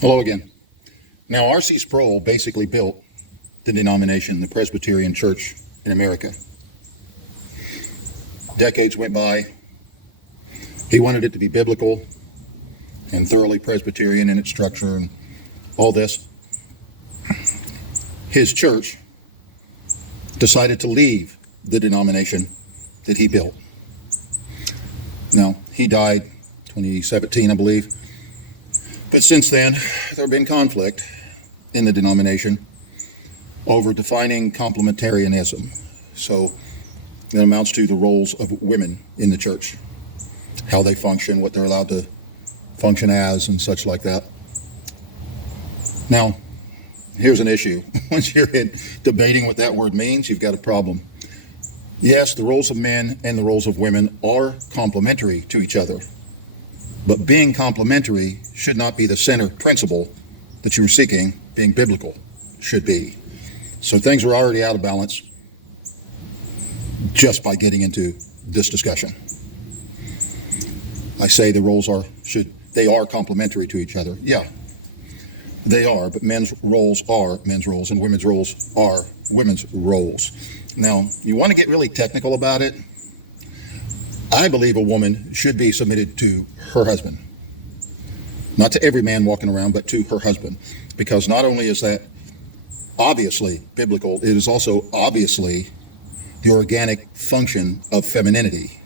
Hello again. Now, R.C. Sproul basically built the denomination, the Presbyterian Church in America. Decades went by. He wanted it to be biblical and thoroughly Presbyterian in its structure and all this. His church decided to leave the denomination that he built. Now, he died 2017, I believe. But since then, there have been conflict in the denomination over defining complementarianism. So it amounts to the roles of women in the church, how they function, what they're allowed to function as, and such like that. Now, here's an issue. Once you're in debating what that word means, you've got a problem. Yes, the roles of men and the roles of women are complementary to each other. But being complementary should not be the center principle that you were seeking. Being biblical should be. So things are already out of balance just by getting into this discussion. I say the roles are complementary to each other. Yeah, they are, but men's roles are men's roles and women's roles are women's roles. Now, you want to get really technical about it? I believe a woman should be submitted to her husband. Not to every man walking around, but to her husband. Because not only is that obviously biblical, it is also obviously the organic function of femininity.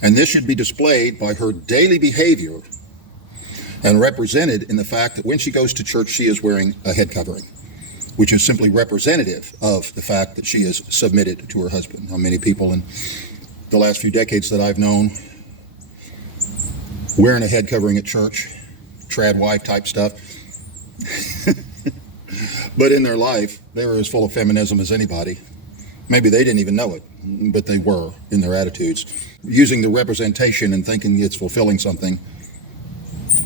And this should be displayed by her daily behavior and represented in the fact that when she goes to church, she is wearing a head covering, which is simply representative of the fact that she is submitted to her husband. How many people in the last few decades that I've known wearing a head covering at church, trad wife type stuff, but in their life they were as full of feminism as anybody. Maybe they didn't even know it, but they were in their attitudes, using the representation and thinking it's fulfilling something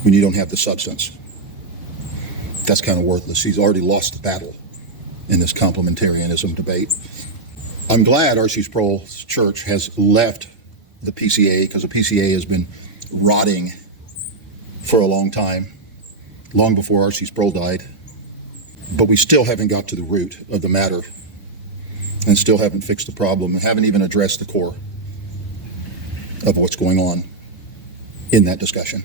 when you don't have the substance. That's kind of worthless. He's already lost the battle in this complementarianism debate. I'm glad R.C. Sproul's church has left the PCA, because the PCA has been rotting for a long time, long before R.C. Sproul died. But we still haven't got to the root of the matter and still haven't fixed the problem and haven't even addressed the core of what's going on in that discussion.